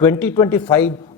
2025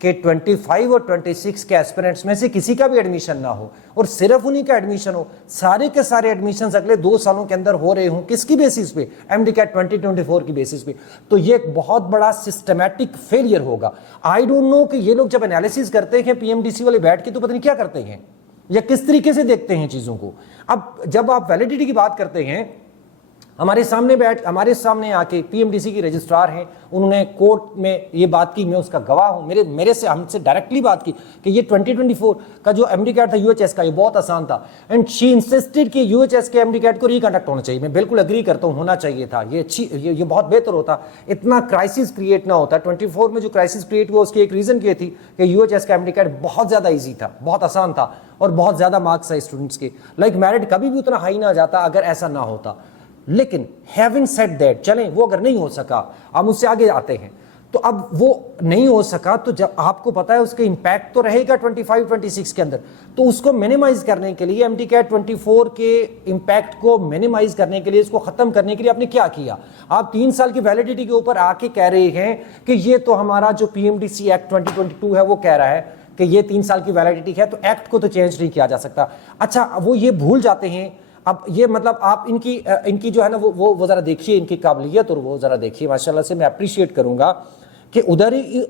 کہ 25 اور 26 کے ایسپیرنٹس میں سے کسی کا بھی ایڈمیشن نہ ہو اور صرف انہی کا ایڈمیشن ہو, سارے کے سارے ایڈمیشنز اگلے 2 سالوں کے اندر ہو رہے ہوں, کس کی بیسس پہ؟ ایم ڈی کیٹ 2024 کی بیسس پہ. تو یہ ایک بہت بڑا سسٹمیٹک فیلئر ہوگا. آئی ڈونٹ نو کہ یہ لوگ جب انالیسس کرتے ہیں پی ایم ڈی سی والے بیٹھ کے تو پتہ نہیں کیا کرتے ہیں یا کس طریقے سے دیکھتے ہیں چیزوں کو. اب جب آپ ویلیڈیٹی کی بات کرتے ہیں, ہمارے سامنے آ کے پی ایم ڈی سی کی رجسٹرار ہیں, انہوں نے کورٹ میں یہ بات کی, میں اس کا گواہ ہوں, ہم سے ڈائریکٹلی بات کی کہ یہ 2024 کا جو ایم ڈی کیٹ تھا یو ایچ ایس کا, یہ بہت آسان تھا, اینڈ شی انسسٹڈ کہ یو ایچ ایس کے ایم ڈی کیٹ کو ریکنڈکٹ ہونا چاہیے. میں بالکل اگری کرتا ہوں, ہونا چاہیے تھا, یہ بہت بہتر ہوتا, اتنا کرائسس کریٹ نہ ہوتا. 24 میں جو کرائسس کریٹ ہوا اس کی ایک ریزن یہ تھی کہ یو ایچ ایس کا ایم ڈی کیٹ بہت زیادہ ایزی تھا, بہت آسان تھا, اور بہت زیادہ مارکس ہے اسٹوڈنٹس کے, لائک میرٹ کبھی بھی اتنا ہائی نہ جاتا اگر ایسا نہ ہوتا. لیکن ہیونگ سیڈ دیٹ, چلیں وہ اگر نہیں ہو سکا, ہم اس سے آگے آتے ہیں, تو اب وہ نہیں ہو سکا تو جب آپ کو پتا ہے اس کے امپیکٹ تو رہے گا 25-26 کے اندر, تو اس کو منیمائز کرنے کے لیے ایم ڈی کیٹ 24 کے امپیکٹ کو منیمائز کرنے کے لیے, اس کو ختم کرنے کے لیے آپ نے کیا کیا؟ آپ 3 سال کی ویلیڈیٹی کے اوپر آ کے کہہ رہے ہیں کہ یہ تو ہمارا جو P M D C act 2022 ہے وہ کہہ رہا ہے کہ یہ 3 سال کی ویلیڈیٹی ہے, تو ایکٹ کو تو چینج نہیں کیا جا سکتا. اچھا, وہ یہ بھول جاتے ہیں. اب یہ مطلب آپ ان کی جو ہے نا وہ ذرا دیکھیے, ان کی قابلیت, اور وہ ذرا دیکھیے, ماشاءاللہ سے میں اپریشیٹ کروں گا کہ ادھر ہی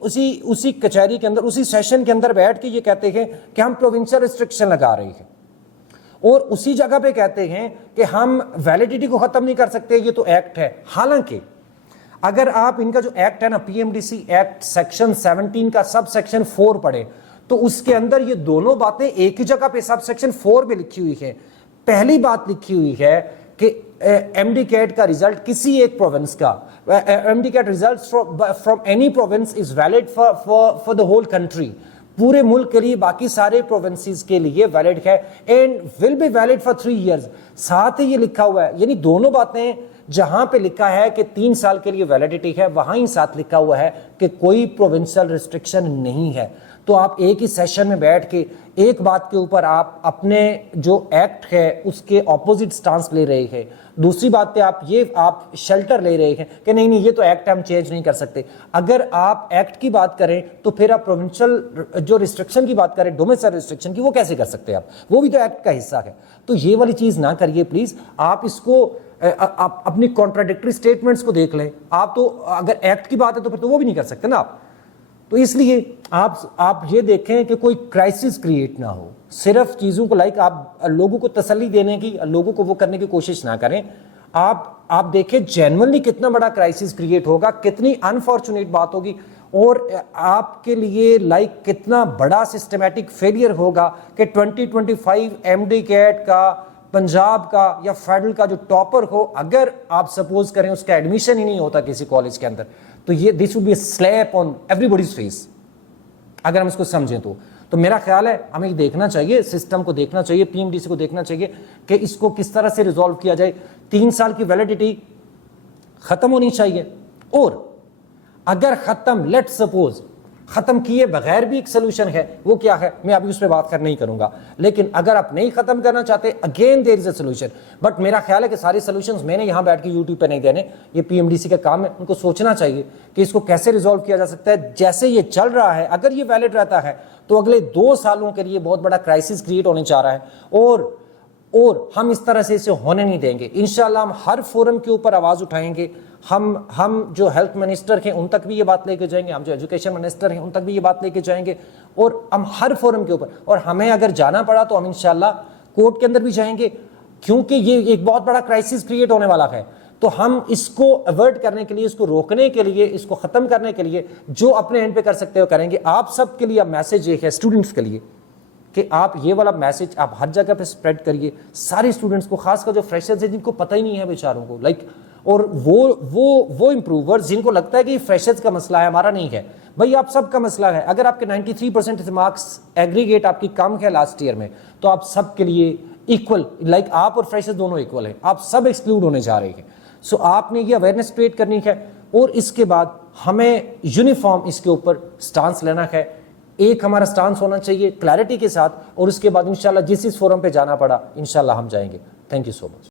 اسی کچہری کے اندر, اسی سیشن کے اندر بیٹھ کے یہ کہتے ہیں کہ ہم پروونشل ریسٹرکشن لگا رہے ہیں, اور اسی جگہ پہ کہتے ہیں کہ ہم ویلیڈیٹی کو ختم نہیں کر سکتے, یہ تو ایکٹ ہے. حالانکہ اگر آپ ان کا جو ایکٹ ہے نا, P M D C act section 17 کا سب سیکشن 4 پڑھیں تو اس کے اندر یہ دونوں باتیں ایک ہی جگہ پہ سب سیکشن 4 میں لکھی ہوئی ہیں. پہلی بات لکھی ہوئی ہے کہ ایم ڈی کیٹ کا ریزلٹ کسی ایک پروونس کا, M D CAT result from any province is valid for the whole country, پورے ملک کے لیے, باقی سارے پروونسز کے لیے ویلڈ ہے, and will be valid for 3 years. ساتھ ہی یہ لکھا ہوا ہے, یعنی دونوں باتیں جہاں پہ لکھا ہے کہ 3 سال کے لیے ویلڈیٹی ہے, وہاں ہی ساتھ لکھا ہوا ہے کہ کوئی پروونشل ریسٹرکشن نہیں ہے. تو آپ ایک ہی سیشن میں بیٹھ کے ایک بات کے اوپر آپ اپنے جو ایکٹ ہے اس کے اپوزٹ سٹانس لے رہے ہیں, دوسری بات پہ آپ شیلٹر لے رہے ہیں کہ نہیں یہ تو ایکٹ ہم چینج نہیں کر سکتے. اگر آپ ایکٹ کی بات کریں تو پھر آپ پروونشل جو ریسٹرکشن کی بات کریں, ڈومیسائل ریسٹرکشن کی, وہ کیسے کر سکتے ہیں آپ؟ وہ بھی تو ایکٹ کا حصہ ہے. تو یہ والی چیز نہ کریے پلیز. آپ اس کو اپنی کانٹراڈکٹری سٹیٹمنٹس کو دیکھ لیں. آپ تو اگر ایکٹ کی بات ہے تو پھر تو وہ بھی نہیں کر سکتے نا آپ. تو اس لیے آپ یہ دیکھیں کہ کوئی کرائسس کریٹ نہ ہو, صرف چیزوں کو آپ لوگوں کو تسلی دینے کی, لوگوں کو وہ کرنے کی کوشش نہ کریں. آپ دیکھیں جینوئنلی کتنا بڑا کرائسس کریٹ ہوگا, کتنی انفارچونیٹ بات ہوگی, اور آپ کے لیے کتنا بڑا سسٹمیٹک فیلئر ہوگا کہ 2025 ایم ڈی کیٹ کا پنجاب کا یا فیڈرل کا جو ٹاپر ہو, اگر آپ سپوز کریں اس کا ایڈمیشن ہی نہیں ہوتا کسی کالج کے اندر, تو یہ this would be a slap on everybody's face. اگر ہم اس کو سمجھیں تو میرا خیال ہے ہمیں یہ دیکھنا چاہیے, سسٹم کو دیکھنا چاہیے, پی ایم ڈی سی کو دیکھنا چاہیے کہ اس کو کس طرح سے ریزالو کیا جائے. 3 سال کی ویلیڈیٹی ختم ہونی چاہیے, اور اگر ختم, لیٹ سپوز ختم کیے بغیر بھی ایک سولوشن ہے, وہ کیا ہے میں ابھی اس پہ بات نہیں کروں گا, لیکن اگر آپ نہیں ختم کرنا چاہتے, again there is a solution. But میرا خیال ہے کہ سارے سولوشنز میں نے یہاں بیٹھ کے یوٹیوب پہ نہیں دینے, یہ پی ایم ڈی سی کا کام ہے. ان کو سوچنا چاہیے کہ اس کو کیسے ریزالو کیا جا سکتا ہے. جیسے یہ چل رہا ہے, اگر یہ ویلڈ رہتا ہے تو اگلے 2 سالوں کے لیے بہت بڑا کرائسس کریٹ ہونے جا رہا ہے, اور ہم اس طرح سے اسے ہونے نہیں دیں گے. انشاءاللہ ہم ہر فورم کے اوپر آواز اٹھائیں گے. ہم جو ہیلتھ منسٹر ہیں ان تک بھی یہ بات لے کے جائیں گے, ہم جو ایجوکیشن منسٹر ہیں ان تک بھی یہ بات لے کے جائیں گے, اور ہم ہر فورم کے اوپر, اور ہمیں اگر جانا پڑا تو ہم انشاءاللہ کورٹ کے اندر بھی جائیں گے, کیونکہ یہ ایک بہت بڑا کرائسس کریٹ ہونے والا ہے. تو ہم اس کو اوائڈ کرنے کے لیے, اس کو روکنے کے لیے, اس کو ختم کرنے کے لیے جو اپنے اینڈ پہ کر سکتے ہو کریں گے. آپ سب کے لیے میسج یہ ہے, اسٹوڈنٹس کے لیے, کہ آپ یہ والا میسج آپ ہر جگہ پہ اسپریڈ کریے سارے اسٹوڈنٹس کو, خاص کر جو فریشرز ہیں جن کو پتہ ہی نہیں ہے بیچاروں کو, اور وہ امپروورز جن کو لگتا ہے کہ یہ فریشرز کا مسئلہ ہے, ہمارا نہیں ہے. بھائی آپ سب کا مسئلہ ہے. اگر آپ کے 93% مارکس ایگریگیٹ آپ کی کم ہے لاسٹ ایئر میں, تو آپ سب کے لیے ایکول, آپ اور فریشرز دونوں ایکول ہیں, آپ سب ایکسکلوڈ ہونے جا رہے ہیں. سو آپ نے یہ اویئرنیس کریٹ کرنی ہے, اور اس کے بعد ہمیں یونیفارم اس کے اوپر سٹانس لینا ہے. ایک ہمارا سٹانس ہونا چاہیے کلیئرٹی کے ساتھ, اور اس کے بعد انشاءاللہ جس فورم پہ جانا پڑا انشاءاللہ ہم جائیں گے. Thank you so much.